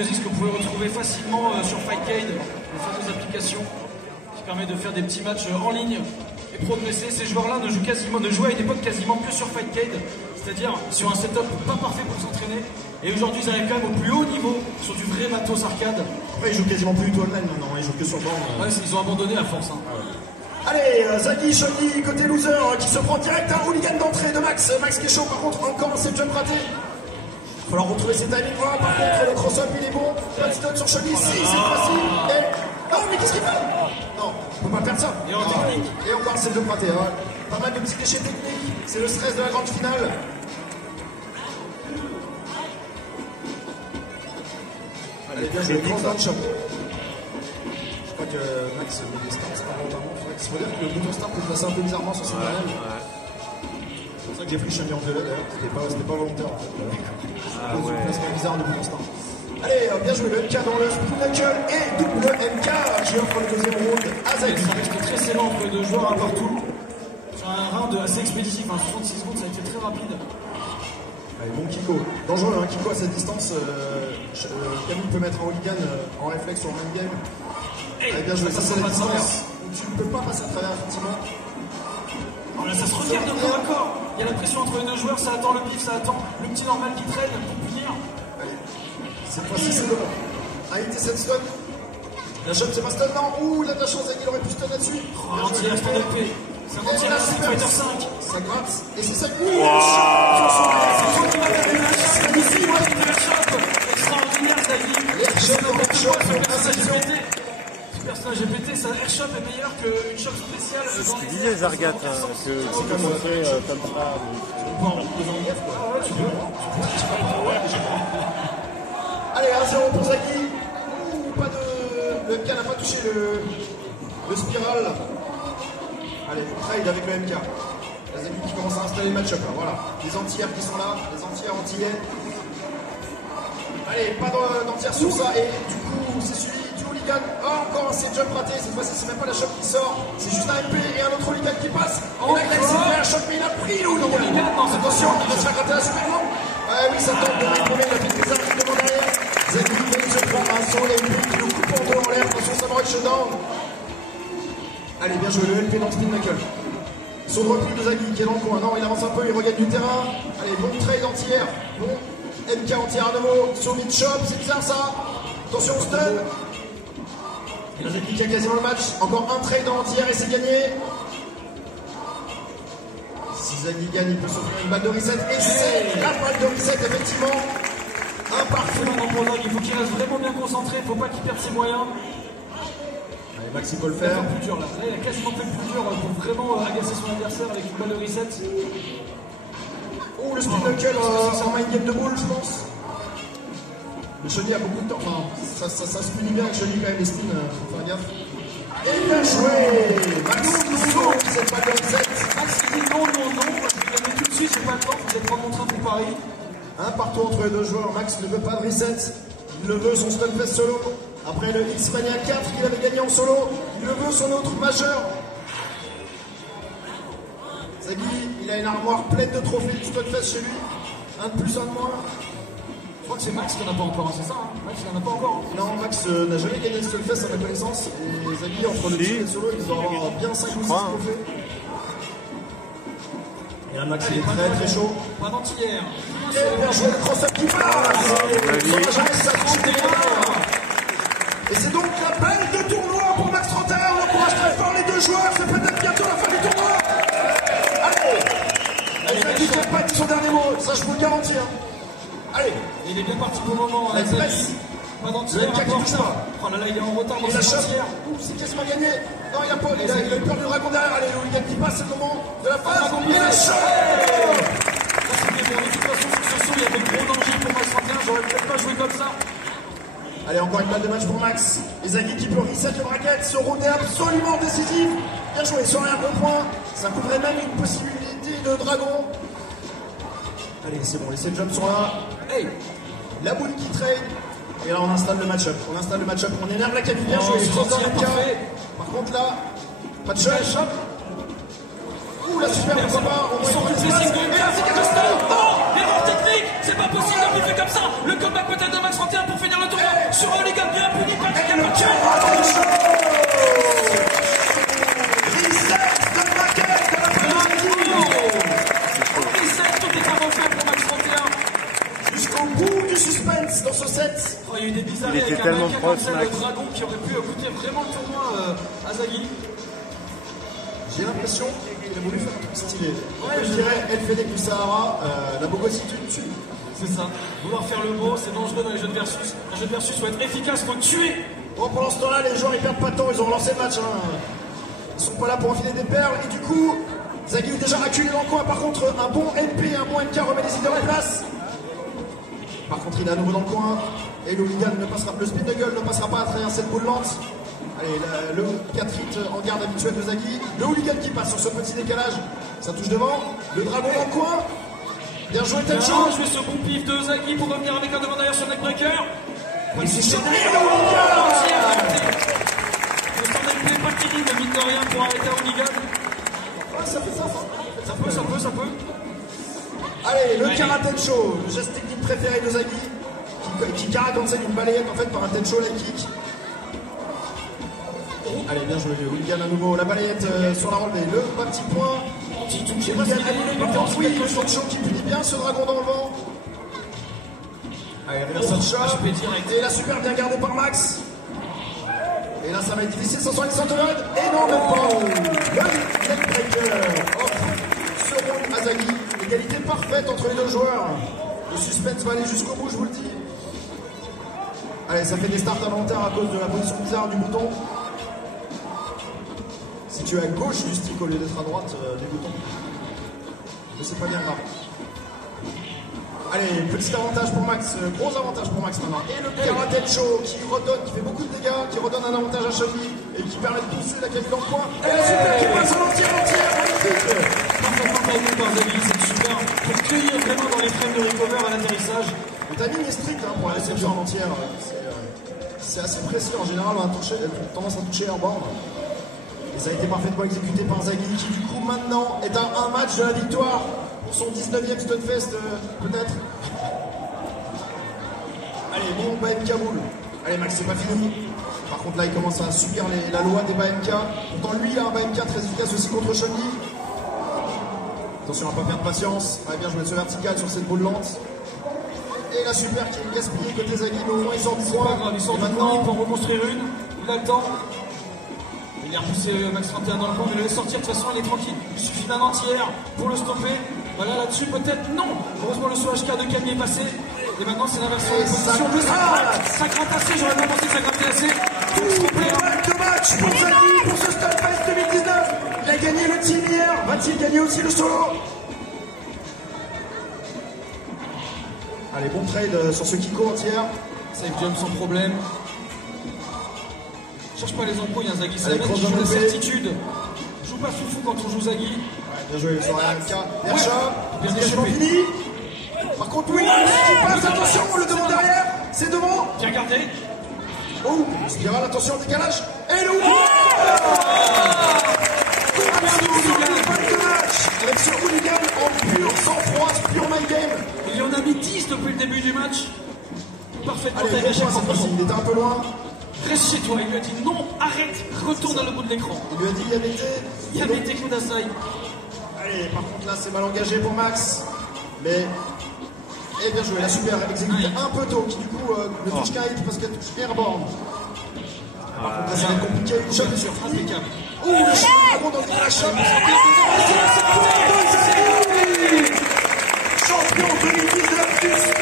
2X que vous pouvez retrouver facilement sur Fightcade, une fameuse application qui permet de faire des petits matchs en ligne et progresser. Ces joueurs-là ne jouaient à une époque quasiment que sur Fightcade, c'est-à-dire sur un setup pas parfait pour s'entraîner. Et aujourd'hui, ils arrivent quand même au plus haut niveau sur du vrai matos arcade. Après, ils jouent quasiment plus du tout online maintenant, ils jouent que sur borne. Ouais, ils ont abandonné à force. Hein. Allez, Zaggy, Shoggy, côté loser, qui se prend direct un hooligan d'entrée de Max. Max qui est chaud, par contre, encore un set jump raté. Il va falloir retrouver ses timings. Oh, par contre, le cross-up, il est bon. Pas de stun sur Shoggy, si, c'est facile. Et... Oh, mais qu'est-ce qu'il fait? Non, on peut pas perdre ça. Et en technique. Et encore un set jump raté. Hein. Pas mal de petits déchets techniques. C'est le stress de la grande finale. Allez, bien joué, cross down shot. Je crois que Max met des starts involontairement. Il faut dire que le bouton start peut passer un peu bizarrement sur cette panel. C'est pour ça que j'ai pris Chami en violet d'ailleurs. C'était pas volontaire en fait. Ah ouais. Un placement bizarre de bouton start. Allez, bien joué, le MK dans le spin knuckle et double MK qui offre le deuxième round à Zaggy. Ça reste très serré entre les deux joueurs, un partout. C'est un round assez expéditif, 66 secondes, ça a été très rapide. Allez, bon Kiko. Dangereux, hein, Kiko à cette distance. Camille peut mettre un hooligan en réflexe sur un même game. Allez, bien joué, ça c'est la distance où tu ne peux pas passer à travers, effectivement. Alors là, ça se regarde de corps à corps. Il y a la pression entre les deux joueurs, ça attend le pif, ça attend le petit normal qui traîne pour punir. Cette fois-ci, c'est bon. A été cette stun. La shot, c'est pas stun, non. Ouh, il a de la chance, il aurait pu stun là-dessus. Oh, anti-air, c'est un épée. C'est un anti-air, Street Fighter 5. Ça gratte, et c'est ça. C'est toi qui m'as fait la shot, c'est ici, moi qui fais la shot. Extraordinaire, Zaggy. Ce personnage GPT, ça airshot est meilleur qu'une shot spéciale. Ce qu'il disait Zargat, que c'est comme on fait comme ça. Tu peux en reposer en guerre, quoi. Ah ouais, tu peux. Allez, 1-0 pour Zaggy. Ouh, pas de... Le MK n'a pas touché le spiral. Allez, trade avec le MK. La Zaggy qui commence à installer le match-up, là, voilà. Les anti-airs qui sont là, les anti-airs anti-airs. Allez, pas d'anti-air sur ça, et du coup, c'est suivi du hooligan. Oh, encore un set jump raté, cette fois-ci, c'est même pas la shot qui sort, c'est juste un MP et un autre hooligan qui passe. Il a accéléré un shot, mais il a pris le hooligan. Attention, il va se faire gratter la super non. Ouais, oui, ça tombe de retrouver la petite bizarre qui demande derrière. Zaggy se prend un saut, et puis qui nous coupe en deux en l'air. Attention, ça va être showdown. Allez, bien joué, le LP dans le spin knuckle. Son recul de Zaggy qui est dans le coin. Non, il avance un peu, il regagne du terrain. Allez, bon trade anti-air. Bon MK anti-air à nouveau. Sur mid-shop, c'est bizarre ça. Attention, stun. Et la Zaggy qui a quasiment le match. Encore un trade en anti-air et c'est gagné. Si Zaggy gagne, il peut s'offrir une balle de reset. Et c'est la balle de reset, effectivement. Un partout. Il faut qu'il reste vraiment bien concentré, il ne faut pas qu'il perde ses moyens. Allez, Max, il peut le faire. Plus dur, là. Là, il a quasiment fait le plus dur pour vraiment agacer son adversaire avec une balle de reset. Oh, le spin knuckle en mind game de boule, je pense. Le Chauny a beaucoup de temps. Enfin, ça se punit bien avec Chauny quand même, les spins, faut faire gaffe. Et bien joué Max, non, c'est pas comme 7. Max, il dit non, je vais tout de suite, j'ai pas le temps, vous êtes pas mon train pour Paris. Un partout entre les deux joueurs, Max ne veut pas de reset. Il le veut, son Stunfest solo. Après le X-Mania 4 qu'il avait gagné en solo, il le veut, son autre majeur. Zaggy, il a une armoire pleine de trophées du Stunfest chez lui. Un de plus, un de moins. Je crois que c'est Max qui n'en a pas encore, hein, c'est ça hein. Max il n'en a pas encore. Non, Max n'a jamais gagné le Stunfest à ma connaissance. Et Zaggy, entre le team et le solo, ils doivent avoir bien 5 ou 6 trophées. Et là, Max, il est très très chaud. Pas d'anti-air. Et bien joué, le cross-up qui passe. Et c'est donc la balle de tournoi pour Max 31. On encourage très fort les deux joueurs. C'est peut-être bientôt la fin du tournoi. Allez, Zaggy qui n'a pas dit son dernier mot. Ça, je peux le garantir. Allez. Il est bien parti pour le moment. La presse. Pas d'anti-air. Le MK qui touche pas. Oh là là, il est en retard. Il a anti-air. C'est quasiment gagné. Non, il a pas. Il a eu peur du dragon derrière. Allez, le hooligan qui passe, c'est le moment de la phase. Et la shot. De toute façon, sur ce saut, il y avait gros danger pour Max 31. J'aurais peut-être pas joué comme ça. Allez, encore une balle de match pour Max. Et Zaggy qui peut reset le bracket. Ce round est absolument décisif. Bien joué, sur un bon point. Ça couvrait même une possibilité de dragon. Allez, c'est bon, les 7 jumps sont là. Hey, la boule qui trade. Et là, on installe le match-up. On énerve la cabine. Bien joué, par contre, là, pas de shot. Ouh, la super, on sait pas. Ils sont plus pressés que... Et là, c'est catastrophe. Oh, erreur technique. C'est pas possible d'avoir fait comme ça. Le comeback peut-être de Max 31 pour finir le tournoi. sur Hooligan, bien puni par Et le karaté show. Reset de maquette de la Reset, tout est à refaire pour Max 31. jusqu'au bout du suspense dans ce set. Oh, il y a eu des bizarres Il était avec un tellement maquette proche, comme ça, Max. le dragon qui aurait pu coûter vraiment le tournoi à Zaghi. J'ai l'impression qu'il a voulu faire un truc stylé. Ouais, Je dirais El Fedek du Sahara, la bogossitude tue. C'est ça. Vouloir faire le beau, c'est dangereux dans les jeux de versus. Un jeu de versus, faut être efficace, faut tuer. Bon, pendant ce temps-là, les joueurs ils perdent pas de temps, ils ont relancé le match. Hein. Ils sont pas là pour enfiler des perles. Et du coup, Zaghi est déjà acculé dans le coin. Par contre, un bon MP, un bon MK remet les idées en place. Par contre, il est à nouveau dans le coin. Et le hooligan ne passera, le speed gueule ne passera pas à travers cette boule lente. Allez, le 4 hits en garde habituel de Zaghi. Le hooligan qui passe sur ce petit décalage. Ça touche devant. Le dragon dans le coin. Bien joué, Bien Tencho. joué ce bon pif de Zaghi pour revenir avec un devant derrière sur le neckbreaker. Et c'est Le charmé, le stand hooligan. play pas terrible, mine de rien, pour arrêter un hooligan. Ah, ça fait ça. Ça peut. Allez, le Ouais. karaté show, le geste technique préféré de Zaghi, qui karaté enseigne une balayette en fait par un tencho light kick. Allez, bien joué, le hooligan à nouveau, la balayette sur la relevée, le bas petit point. Anti-touche, Hooligan annulé par contre, oui, le tencho qui punit bien ce dragon dans le vent. Allez, reversal shot, HP direct. et la super bien gardée par Max. Et là, ça va être difficile, sans soigner Santonod, et non, même pas. Le neckbreaker offre ce round à Zaghi. Égalité parfaite entre les deux joueurs. Le suspense va aller jusqu'au bout, je vous le dis. Allez, ça fait des starts involontaires à cause de la position bizarre du bouton. Si tu es à gauche du stick au lieu d'être à droite des boutons. Mais c'est pas bien grave. Allez, petit avantage pour Max, gros avantage pour Max maintenant. Et le karaté show qui redonne, qui fait beaucoup de dégâts, qui redonne un avantage à Chun-Li et qui permet de pousser la qualité dans le coin. Et la super qui passe en entier, magnifique. Parfaitement timé par Zaghi, c'est super. Pour cueillir vraiment dans les frames de recover à l'atterrissage. Le timing est strict hein, pour la réception en entière. C'est assez précis. En général, on a tendance à toucher airborne. Et ça a été parfaitement exécuté par Zaghi qui, du coup, maintenant est à un match de la victoire pour son 19e Stunfest, peut-être. Allez, bon, BM Kaboul. Allez, Max, c'est pas fini. Par contre, là, il commence à subir la loi des BMK. Pourtant, lui, il a un BMK très efficace aussi contre Chun-Li. Attention à ne pas perdre patience. Allez, bien jouer ce vertical sur cette boule lente. Et la super qui est gaspillée côté Zaghi, mais au moins il sort du C'est pas coin. grave, il sort Et du coin, il maintenant, peut en reconstruire une. Il a le temps. Il a repoussé Max 31 dans le coin, mais il le laisse sortir. De toute façon, elle est tranquille. Il suffit d'un entière pour le stopper. Voilà, là-dessus, peut-être non. Heureusement, le saut HK de Camille est passé. Et maintenant, c'est l'inversion Et de ça position. gratte. Ça gratte assez. J'aurais pas pensé que ça grattait assez. Tout complet. balle de match pour Zaghi pour ce Stunfest 2019. Il a gagné le team hier. Va-t-il gagner aussi le solo? Allez, bon trade sur ce Kiko entière. Save jump sans problème. Cherche pas les embrouilles, hein, Zaghi. C'est Allez, le mec qui cross joue la enveloppé. certitude. Joue pas foufou quand on joue Zaghi. Bien joué sur la MK. Hercha, Bien bien joué. fini. Par contre, Williams qui passe, attention, le devant derrière. C'est devant. Bien gardé. Oh, spirale, attention, décalage. Et le avec ce hooligan en pur sang-froid, pur mind game. Il y en a mis 10 depuis le début du match. Parfaitement Allez, timé à chaque cette fois. fois-ci, il était un peu loin. Reste chez toi. Il lui a dit non, arrête, retourne à le bout de l'écran. Il lui a dit Yamete. Yamete Kudasai. Allez, par contre là c'est mal engagé pour Max. Mais. Et bien joué, la super exécutée un peu tôt, qui du coup ne touche qu'un hit parce qu'elle touche airborne. Par contre là ça va être compliqué, une shot sur Impeccable. Ouh, le shot dragon dans le crash. Champion 2019 plus